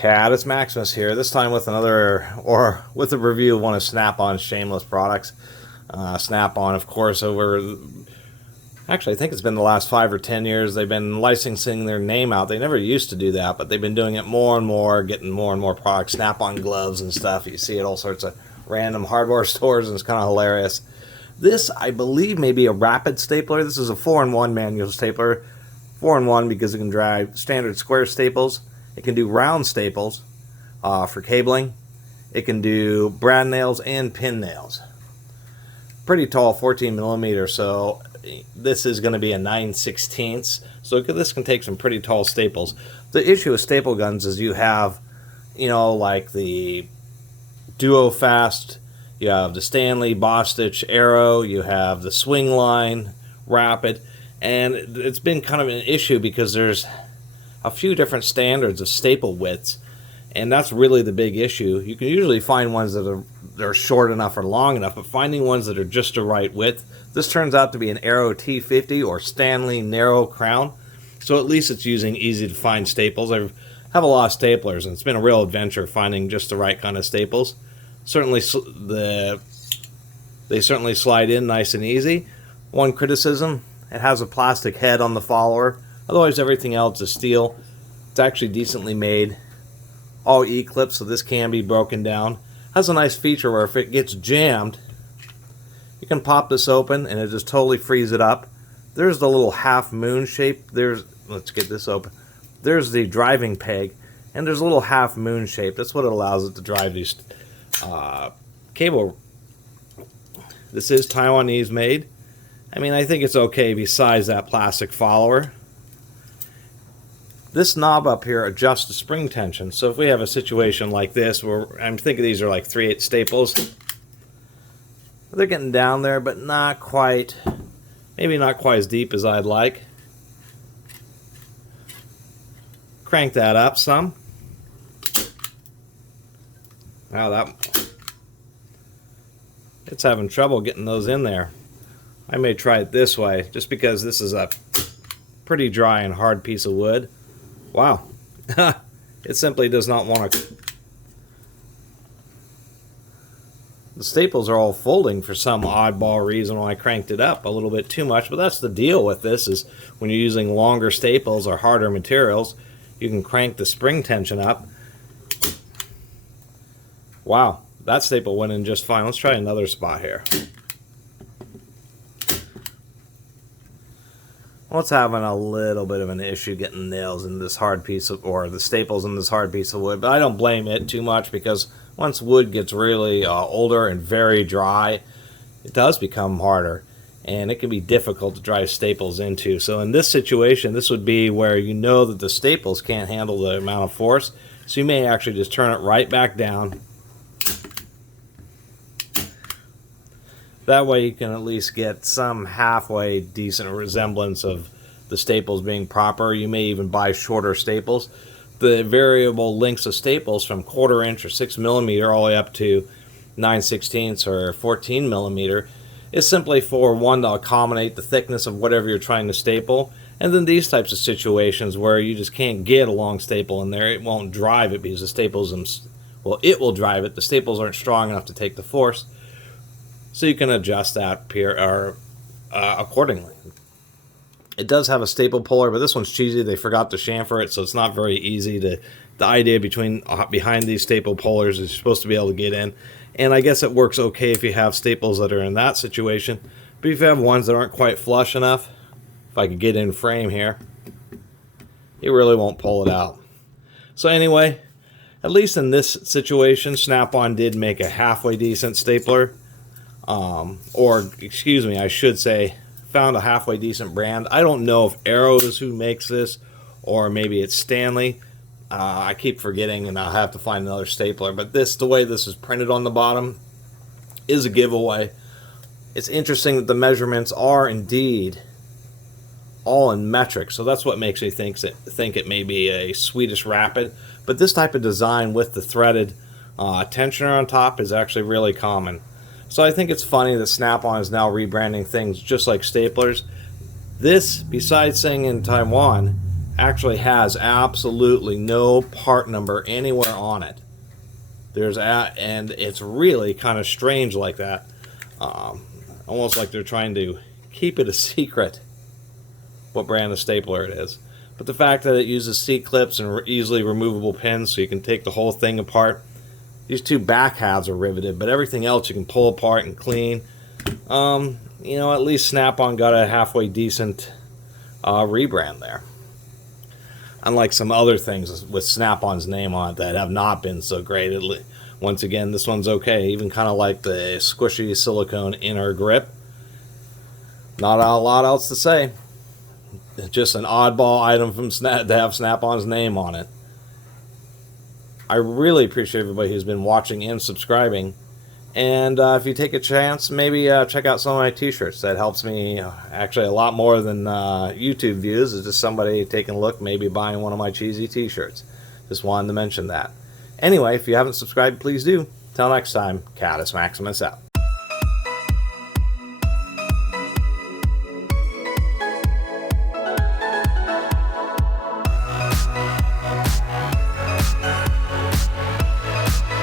Catus Maximus here, this time with with a review of one of Snap-on's shameless products. Snap-on, of course, actually I think it's been the last 5 or 10 years, they've been licensing their name out. They never used to do that, but they've been doing it more and more, getting more and more products, Snap-on gloves and stuff. You see it all sorts of random hardware stores, and it's kind of hilarious. This, I believe, may be a rapid stapler. This is a 4-in-1 manual stapler. 4-in-1 because it can drive standard square staples. It can do round staples for cabling. It can do brad nails and pin nails. Pretty tall, 14 millimeters, so this is going to be a 9/16. So this can take some pretty tall staples. The issue with staple guns is you have, like the Duo Fast, you have the Stanley Bostitch Arrow, you have the Swing Line Rapid, and it's been kind of an issue because there's a few different standards of staple widths, and that's really the big issue. You can usually find ones that are short enough or long enough, but finding ones that are just the right width. This turns out to be an Arrow T50 or Stanley NarrowCrown, so at least it's using easy to find staples. I have a lot of staplers, and it's been a real adventure finding just the right kind of staples. Certainly, they certainly slide in nice and easy. One criticism: it has a plastic head on the follower. Otherwise, everything else is steel. It's actually decently made. All E-clips, so this can be broken down. Has a nice feature where if it gets jammed, you can pop this open and it just totally frees it up. There's the little half moon shape. Let's get this open. There's the driving peg, and there's a little half moon shape. That's what it allows it to drive these cable. This is Taiwanese made. I mean, I think it's okay besides that plastic follower. This knob up here adjusts the spring tension. So if we have a situation like this, where I'm thinking these are like 3/8 staples, they're getting down there, but not quite, maybe not quite as deep as I'd like. Crank that up some. Wow, it's having trouble getting those in there. I may try it this way, just because this is a pretty dry and hard piece of wood. Wow, it simply does not want to. The staples are all folding for some oddball reason when I cranked it up a little bit too much, but that's the deal with this, is when you're using longer staples or harder materials, you can crank the spring tension up. Wow, that staple went in just fine. Let's try another spot here. Well, it's having a little bit of an issue getting nails in this hard piece of, or the staples in this hard piece of wood, but I don't blame it too much, because once wood gets really older and very dry, it does become harder, and it can be difficult to drive staples into. So in this situation, this would be where you know that the staples can't handle the amount of force, so you may actually just turn it right back down. That way you can at least get some halfway decent resemblance of the staples being proper. You may even buy shorter staples. The variable lengths of staples from 1/4 inch or 6 millimeter all the way up to 9/16 or 14 millimeter is simply for one to accommodate the thickness of whatever you're trying to staple. And then these types of situations where you just can't get a long staple in there, it won't drive it because the staples, well, it will drive it. The staples aren't strong enough to take the force. So you can adjust that accordingly. It does have a staple puller, but this one's cheesy. They forgot to chamfer it, so it's not very easy to. The idea behind these staple pullers is you're supposed to be able to get in, and I guess it works okay if you have staples that are in that situation. But if you have ones that aren't quite flush enough, if I could get in frame here, it really won't pull it out. So anyway, at least in this situation, Snap-on did make a halfway decent stapler. Or excuse me, I should say found a halfway decent brand. I don't know if Arrow is who makes this, or maybe it's Stanley. I keep forgetting, and I'll have to find another stapler. But the way this is printed on the bottom is a giveaway. It's interesting that the measurements are indeed all in metric, so that's what makes me think it may be a Swedish Rapid. But this type of design with the threaded tensioner on top is actually really common. So I think it's funny that Snap-on is now rebranding things just like staplers. This, besides saying in Taiwan, actually has absolutely no part number anywhere on it. And it's really kind of strange like that. Almost like they're trying to keep it a secret what brand of stapler it is. But the fact that it uses C-clips and easily removable pins so you can take the whole thing apart. These two back halves are riveted, but everything else you can pull apart and clean. You know, at least Snap-on got a halfway decent rebrand there. Unlike some other things with Snap-on's name on it that have not been so great. Once again, this one's okay. Even kind of like the squishy silicone inner grip. Not a lot else to say. Just an oddball item from Snap to have Snap-on's name on it. I really appreciate everybody who's been watching and subscribing. And if you take a chance, maybe check out some of my t-shirts. That helps me actually a lot more than YouTube views. It's just somebody taking a look, maybe buying one of my cheesy t-shirts. Just wanted to mention that. Anyway, if you haven't subscribed, please do. Till next time, Catus Maximus out.